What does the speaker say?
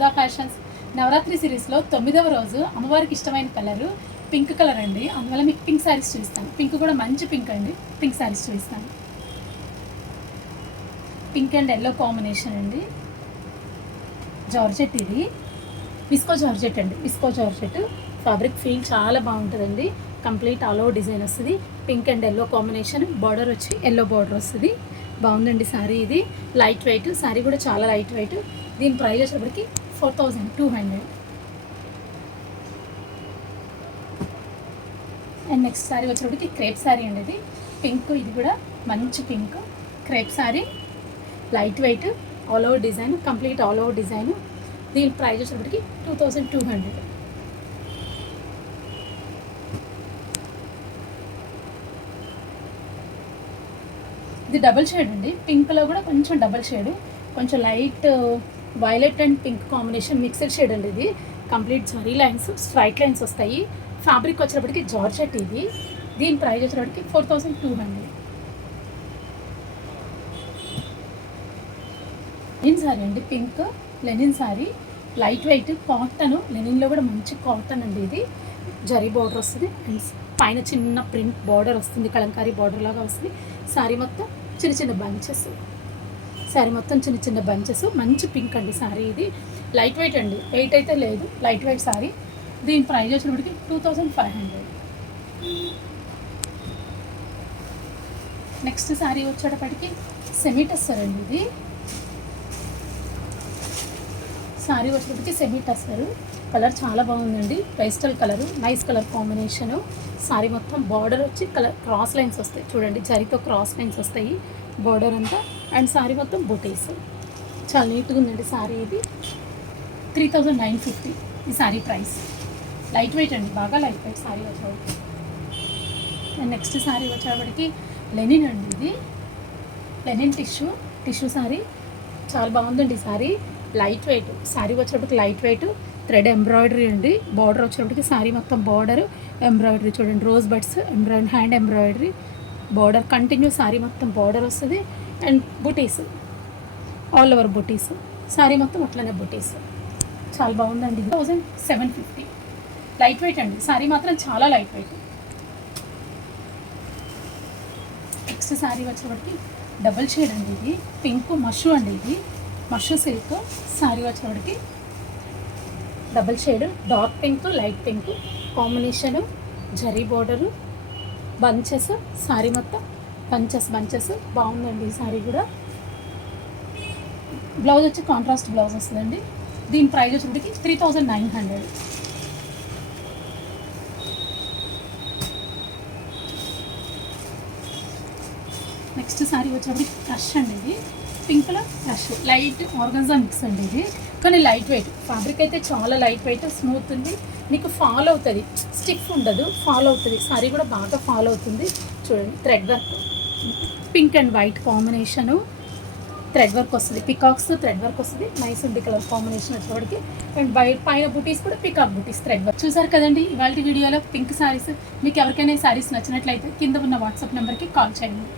Sudha fashions. Navratri సిరీస్లో 9వ రోజు అమ్మవారికి ఇష్టమైన కలరు పింక్ కలర్ అండి. అందువల్ల మీకు పింక్ శారీస్ చూపిస్తాను. పింక్ కూడా మంచి పింక్ అండి. పింక్ శారీస్ చూపిస్తాను. పింక్ అండ్ ఎల్లో కాంబినేషన్ అండి. జార్జెట్, ఇది విస్కో జార్జెట్ అండి. విస్కో జార్జెట్ ఫ్యాబ్రిక్ ఫీల్ చాలా బాగుంటుందండి. కంప్లీట్ ఆల్ ఓవర్ డిజైన్ వస్తుంది. Pink and yellow combination, border వచ్చి ఎల్లో బార్డర్ వస్తుంది. బాగుందండి శారీ. ఇది లైట్ వెయిట్ శారీ, కూడా చాలా లైట్ వెయిట్. దీని ప్రైస్ వచ్చేటప్పటికి 4200. అండ్ నెక్స్ట్ శారీ వచ్చేటప్పటికి క్రేప్ శారీ అండి. ఇది పింక్, ఇది కూడా మంచి pink crepe sari, light weight, all over design, complete all over design. దీని ప్రైస్ వచ్చేటప్పటికి 2200. ఇది డబుల్ షేడ్ అండి. పింక్లో కూడా కొంచెం డబుల్ షేడ్, కొంచెం light violet and pink combination mixed shade అండి. ఇది complete zari lines, straight lines వస్తాయి. ఫ్యాబ్రిక్ వచ్చేటప్పటికి జార్జెట్ ఇది. దీని ప్రైస్ వచ్చేటప్పటికి 4200. లెనిన్ శారీ అండి. Pink linen sari, light weight cotton. లెనిన్లో కూడా మంచి కాటన్ అండి. ఇది జరీ బార్డర్ వస్తుంది అండ్ పైన చిన్న ప్రింట్ బార్డర్ వస్తుంది, కలంకారీ బార్డర్ లాగా వస్తుంది. శారీ మొత్తం చిన్న చిన్న బంచెస్, శారీ మొత్తం చిన్న చిన్న బంచెస్. మంచి పింక్ అండి శారీ. ఇది లైట్ వెయిట్ అండి, వెయిట్ అయితే లేదు, లైట్ వెయిట్ శారీ. దీని ప్రైస్ వచ్చినప్పటికి 2500. నెక్స్ట్ శారీ వచ్చేటప్పటికి సెమీ టస్సర్ అండి. ఇది శారీ వచ్చేటప్పటికి సెమీ టస్సర్. కలర్ చాలా బాగుందండి. Pastel colour, nice colour combination. Sari మొత్తం బార్డర్ వచ్చి కలర్ క్రాస్ లైన్స్ వస్తాయి చూడండి, జరీతో క్రాస్ లైన్స్ వస్తాయి బార్డర్ అంతా. అండ్ శారీ మొత్తం బుటీస్. చాలా నీట్గా ఉందండి శారీ. ఇది 3950 ఈ శారీ ప్రైస్. లైట్ వెయిట్ అండి, బాగా లైట్ వెయిట్ శారీ వచ్చేవాడికి. అండ్ నెక్స్ట్ శారీ వచ్చేవాడికి లెనిన్ అండి. ఇది లెనిన్ టిష్యూ శారీ. చాలా బాగుందండి శారీ. లైట్ వెయిట్ శారీ వచ్చేటప్పటికి లైట్ వెయిట్, థ్రెడ్ ఎంబ్రాయిడరీ అండి. బార్డర్ వచ్చేటప్పటికి శారీ మొత్తం బార్డర్ ఎంబ్రాయిడరీ చూడండి, rose buds embroidery, hand embroidery border continue. Sari మొత్తం బార్డర్ వస్తుంది అండ్ బుటీస్, ఆల్ ఓవర్ బుటీస్. శారీ మొత్తం అట్లనే బుటీస్. చాలా బాగుందండి. 1750. లైట్ వెయిట్ అండి శారీ మాత్రం, చాలా లైట్ వెయిట్. నెక్స్ట్ శారీ వచ్చేటప్పటికి డబల్ షేడ్ అండి. ఇది పింక్ మష్రూ అండి. ఇది మష్రూ సిల్క్ శారీ వచ్చేటప్పటికి double shade, dark pink, light pink combination, zari border, bunches. Sari మొత్తం బంచెస్ బాగుందండి ఈ శారీ కూడా. బ్లౌజ్ వచ్చి కాంట్రాస్ట్ బ్లౌజ్ వస్తుందండి. దీని ప్రైస్ వచ్చేటప్పటికి 3900. నెక్స్ట్ శారీ వచ్చేటప్పటికి క్రష్ అండి. ఇది పింక్లో క్రష్, లైట్ ఆర్గన్జా మిక్స్ అండి. ఇది కానీ లైట్ వెయిట్ ఫ్యాబ్రిక్ అయితే చాలా లైట్ వెయిట్, స్మూత్ ఉంది. మీకు ఫాల్ అవుతుంది, స్టిఫ్ ఉండదు, ఫాల్ అవుతుంది. శారీ కూడా బాగా ఫాల్ అవుతుంది చూడండి. Thread work, pink and white combination, thread work వస్తుంది, పికాక్స్ థ్రెడ్ వర్క్ వస్తుంది. నైస్ ఉంది కలర్ కాంబినేషన్ వచ్చేవాడికి. అండ్ పైన బుటీస్ కూడా పికాక్ బుటీస్ థ్రెడ్ వర్క్. చూసారు కదండి ఇవాళ వీడియోలో పింక్ శారీస్. మీకు ఎవరికైనా శారీస్ నచ్చినట్లయితే కింద ఉన్న వాట్సాప్ నెంబర్కి కాల్ చేయండి.